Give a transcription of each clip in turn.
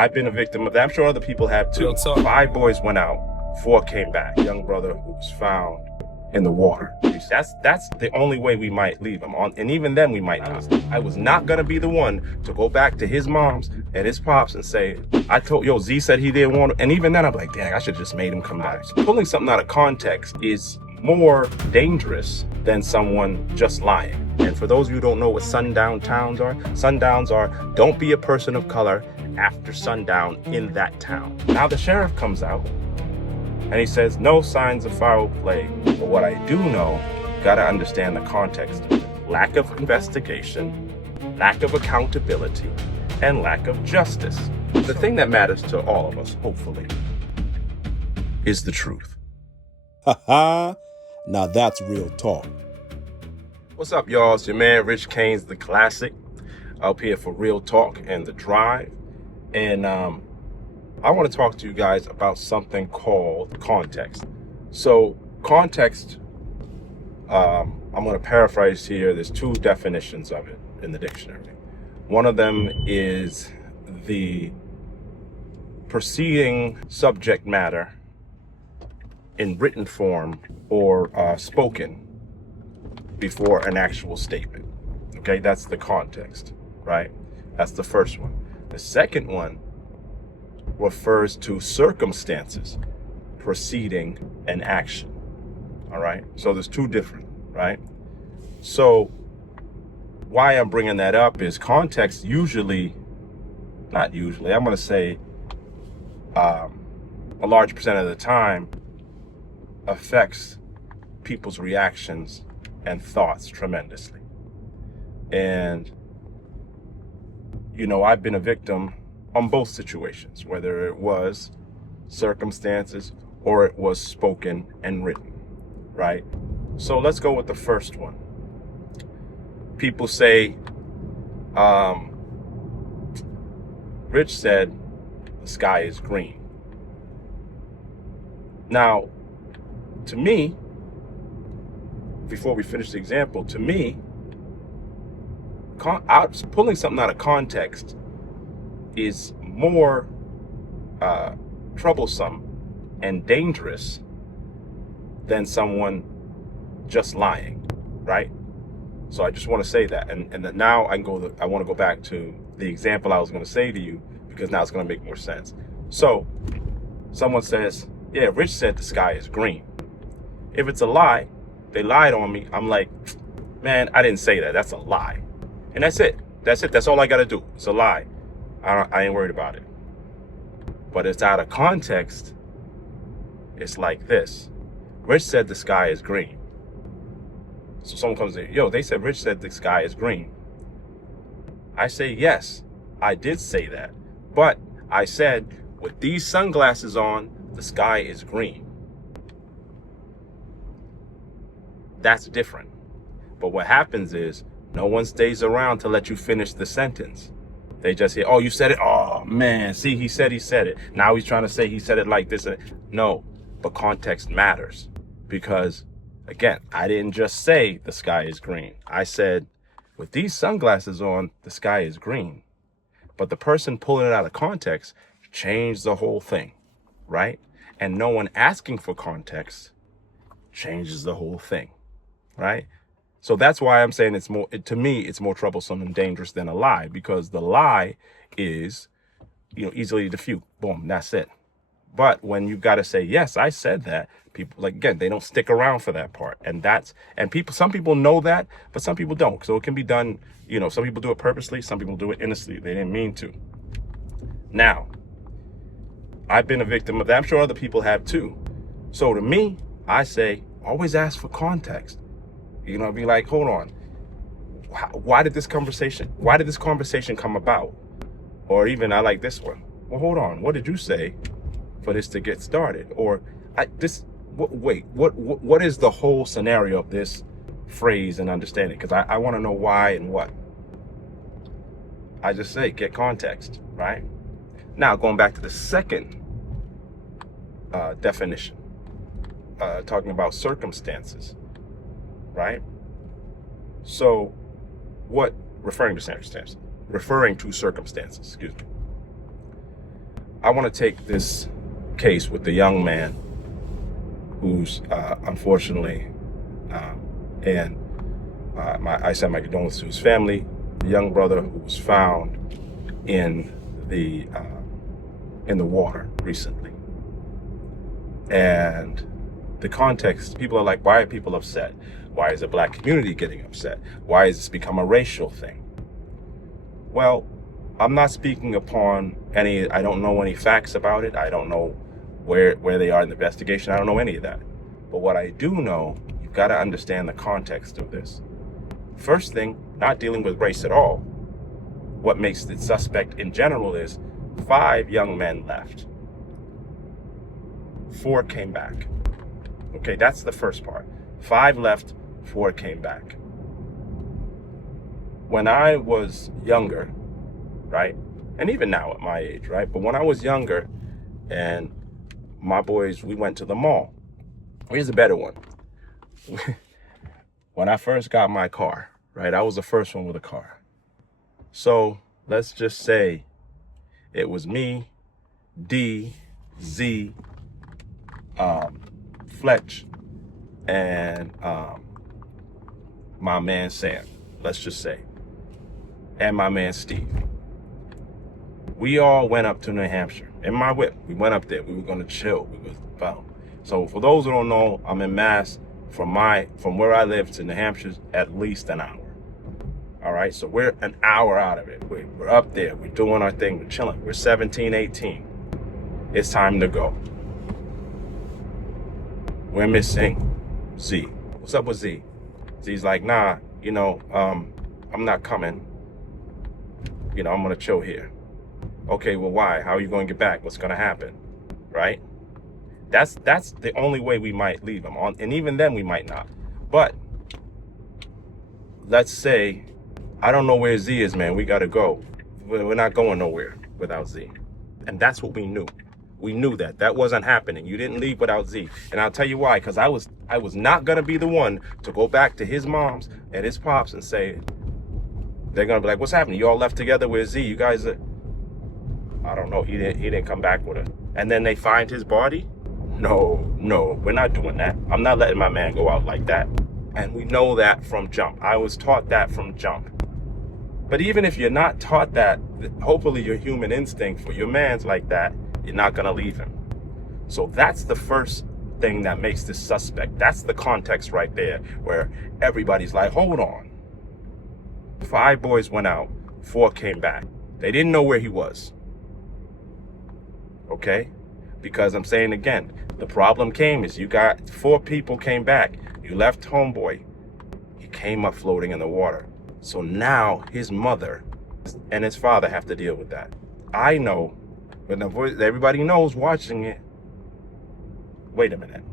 I've been a victim of that. I'm sure other people have too. Real talk. 5 boys went out, 4 came back. Young brother who was found in the water. That's the only way we might leave him on, and even then we might not. I was not gonna be the one to go back to his mom's and his pops and say, Z said he didn't want to, and even then I'm like, dang, I should have just made him come back. So pulling something out of context is more dangerous than someone just lying. And for those of you who don't know what sundowns are, don't be a person of color after sundown in that town. Now the sheriff comes out and he says, no signs of foul play. But what I do know, gotta understand the context. Lack of investigation, lack of accountability, and lack of justice. The thing that matters to all of us, hopefully, is the truth. Ha now that's real talk. What's up, y'all? It's your man, Rich Kane's The Classic, up here for Real Talk and The Drive. And I want to talk to you guys about something called context. So context, I'm going to paraphrase here. There's 2 definitions of it in the dictionary. One of them is the preceding subject matter in written form or spoken before an actual statement. Okay, that's the context, right? That's the first one. The second one refers to circumstances preceding an action. All right, so there's 2 different, right? So why I'm bringing that up is context I'm going to say a large percent of the time affects people's reactions and thoughts tremendously. And, I've been a victim on both situations, whether it was circumstances or it was spoken and written, right? So let's go with the first one. People say, Rich said the sky is green. Now, to me, before we finish the example, to me, pulling something out of context is more troublesome and dangerous than someone just lying, right? So I just want to say that, and that now I want to go back to the example I was going to say to you, because now it's going to make more sense. So someone says, yeah, Rich said the sky is green. If it's a lie, they lied on me, I'm like, man, I didn't say that. That's a lie. And that's it. That's all I got to do. It's a lie. I ain't worried about it. But it's out of context. It's like this. Rich said the sky is green. So someone comes in, they said Rich said the sky is green. I say, yes, I did say that. But I said, with these sunglasses on, the sky is green. That's different. But what happens is no one stays around to let you finish the sentence. They just say, oh, you said it. Oh, man. See, he said it. Now he's trying to say he said it like this. No, but context matters, because, again, I didn't just say the sky is green. I said, with these sunglasses on, the sky is green. But the person pulling it out of context changed the whole thing, right? And no one asking for context changes the whole thing, right? So that's why I'm saying to me, it's more troublesome and dangerous than a lie, because the lie is, easily defute. Boom, that's it. But when you got to say, yes, I said that, people, again, they don't stick around for that part. And some people know that, but some people don't. So it can be done, some people do it purposely, some people do it innocently. They didn't mean to. Now, I've been a victim of that. I'm sure other people have too. So to me, I say, always ask for context. Be like, hold on. Why did this conversation come about? Or even, I like this one. Well, hold on. What did you say for this to get started? Or what is the whole scenario of this phrase and understanding? Because I want to know why and what. I just say, get context, right? Now, going back to the second definition, talking about circumstances, right? So referring to circumstances, excuse me. I want to take this case with the young man who's unfortunately, and I send my condolences to his family, the young brother who was found in the water recently. And the context, people are like, why are people upset? Why is the black community getting upset? Why has this become a racial thing? Well, I'm not speaking upon I don't know any facts about it. I don't know where they are in the investigation. I don't know any of that. But what I do know, you've got to understand the context of this. First thing, not dealing with race at all. What makes it suspect in general is 5 young men left. 4 came back. Okay, that's the first part. 5 left, 4 came back. When I was younger, right? And even now at my age, right? But when I was younger and my boys, we went to the mall. Here's a better one. When I first got my car, right? I was the first one with a car. So let's just say it was me, D, Z, Fletch, and my man Sam, let's just say, and my man Steve. We all went up to New Hampshire in my whip. We went up there. We were gonna chill. We was bound. So for those who don't know, I'm in Mass. From where I live to New Hampshire, at least an hour. All right, so we're an hour out of it. We're up there. We're doing our thing. We're chilling. We're 17, 18. It's time to go. We're missing Z. What's up with Z? Z's like, nah, I'm not coming. I'm gonna chill here. Okay, well, why? How are you going to get back? What's going to happen? Right? That's the only way we might leave him on. And even then we might not. But let's say, I don't know where Z is, man. We got to go. We're not going nowhere without Z. And that's what we knew. We knew that wasn't happening. You didn't leave without Z. And I'll tell you why, because I was not going to be the one to go back to his mom's and his pops and say, they're going to be like, what's happening? You all left together with Z. You guys are, I don't know. He didn't come back with her. And then they find his body? No, we're not doing that. I'm not letting my man go out like that. And we know that from jump. I was taught that from jump. But even if you're not taught that, hopefully your human instinct for your man's like that, you're not going to leave him. So that's the first thing that makes this suspect. That's the context right there where everybody's like, hold on. 5 boys went out, 4 came back. They didn't know where he was. Okay? Because I'm saying again, the problem came is you got 4 people came back. You left homeboy. He came up floating in the water. So now his mother and his father have to deal with that. I know, but everybody knows watching it. Wait a minute.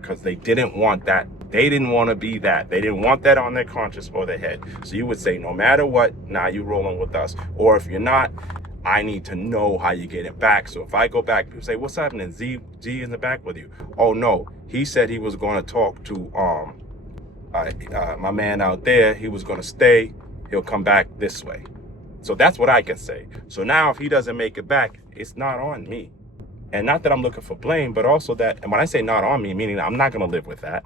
Because they didn't want that. They didn't want to be that. They didn't want that on their conscience or their head. So you would say, no matter what, nah, you rolling with us. Or if you're not, I need to know how you get it back. So if I go back, people say, what's happening? Z in the back with you. Oh no, he said he was going to talk to my man out there. He was going to stay. He'll come back this way. So that's what I can say. So now if he doesn't make it back, it's not on me. And not that I'm looking for blame, but also that, and when I say not on me, meaning I'm not going to live with that.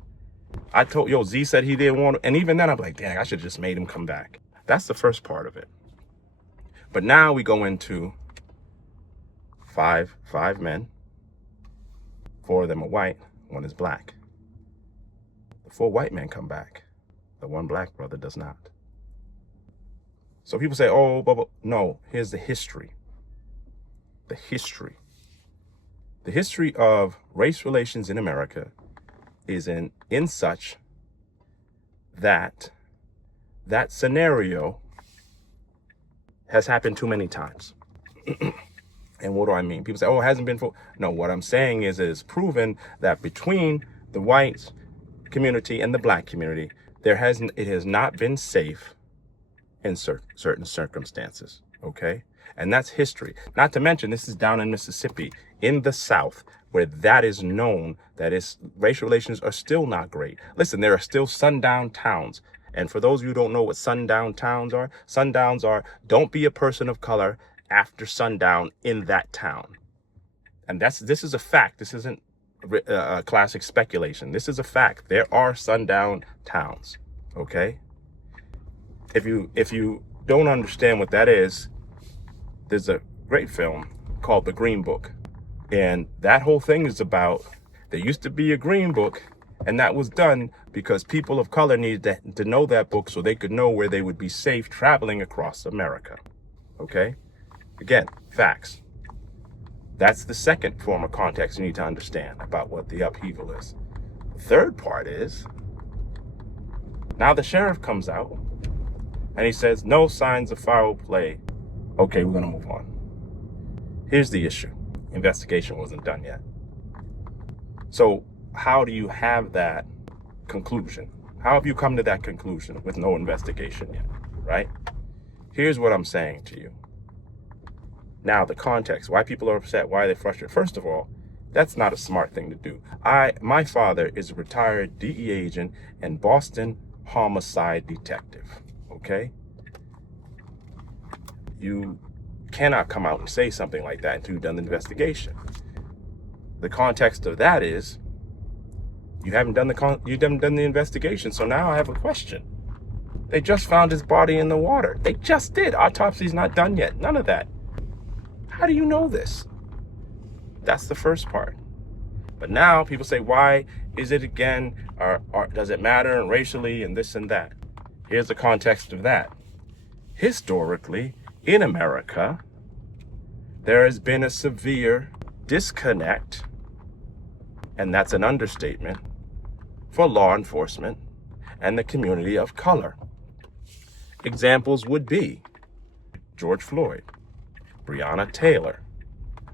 I told, Z said he didn't want to, and even then I'm like, dang, I should have just made him come back. That's the first part of it. But now we go into five men. 4 of them are white, 1 is black. The 4 white men come back. The 1 black brother does not. So people say, oh, but no, here's the history. The history. The history of race relations in America is in such that scenario has happened too many times. And what do I mean? People say, oh, it hasn't been for... No, what I'm saying is it is proven that between the white community and the black community, it has not been safe in certain circumstances, okay? And that's history. Not to mention, this is down in Mississippi, in the South, where that is known, racial relations are still not great. Listen, there are still sundown towns. And for those of you who don't know what sundown towns are, don't be a person of color after sundown in that town. And this is a fact. This isn't classic speculation. This is a fact. There are sundown towns. Okay. If you don't understand what that is, there's a great film called The Green Book. And that whole thing is about, there used to be a green book, and that was done because people of color needed to know that book so they could know where they would be safe traveling across America. Okay? Again, facts. That's the second form of context you need to understand about what the upheaval is. The third part is, now the sheriff comes out and he says, no signs of foul play. Okay, we're going to move on. Here's the issue. Investigation wasn't done yet. So how do you have that conclusion? How have you come to that conclusion with no investigation yet, right? Here's what I'm saying to you. Now, the context, why people are upset, why they're frustrated. First of all, that's not a smart thing to do. My father is a retired DEA agent and Boston homicide detective, okay? You cannot come out and say something like that until you've done the investigation. The context of that is you haven't done the investigation. So now I have a question. They just found his body in the water. They just did. Autopsy's not done yet. None of that. How do you know this? That's the first part. But now people say, why is it again? Or does it matter and racially and this and that? Here's the context of that. Historically, in America, there has been a severe disconnect, and that's an understatement, for law enforcement and the community of color. Examples would be George Floyd, Breonna Taylor,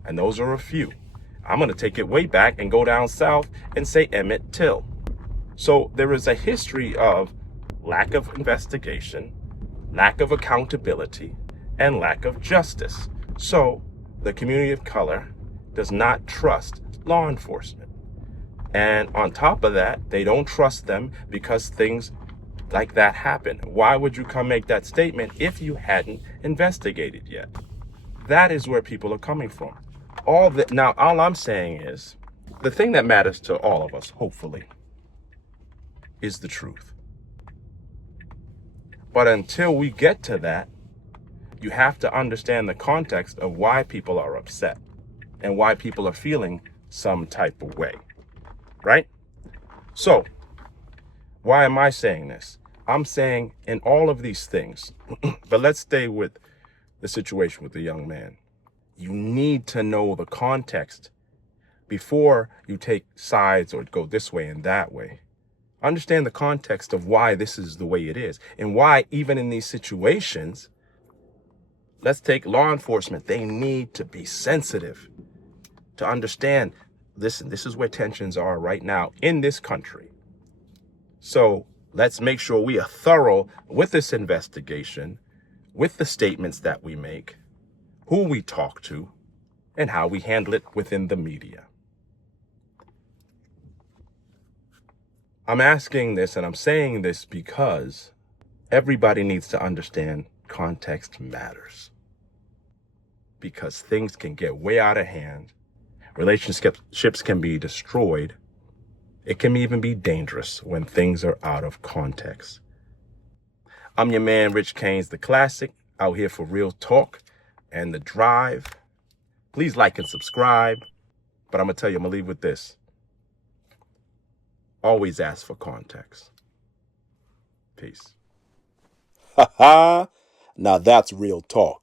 and those are a few. I'm going to take it way back and go down south and say Emmett Till. So there is a history of lack of investigation, lack of accountability, and lack of justice. So the community of color does not trust law enforcement. And on top of that, they don't trust them because things like that happen. Why would you come make that statement if you hadn't investigated yet? That is where people are coming from. Now, all I'm saying is, the thing that matters to all of us, hopefully, is the truth. But until we get to that, you have to understand the context of why people are upset and why people are feeling some type of way, right? So, why am I saying this? I'm saying in all of these things, but let's stay with the situation with the young man. You need to know the context before you take sides or go this way and that way. Understand the context of why this is the way it is and why even in these situations, let's take law enforcement. They need to be sensitive to understand, listen, this is where tensions are right now in this country. So let's make sure we are thorough with this investigation, with the statements that we make, who we talk to, and how we handle it within the media. I'm asking this and I'm saying this because everybody needs to understand context matters. Because things can get way out of hand. Relationships can be destroyed. It can even be dangerous when things are out of context. I'm your man, Rich Kane's The Classic, out here for real talk and the drive. Please like and subscribe. But I'm going to tell you, I'm going to leave with this. Always ask for context. Peace. Ha ha. Now that's real talk.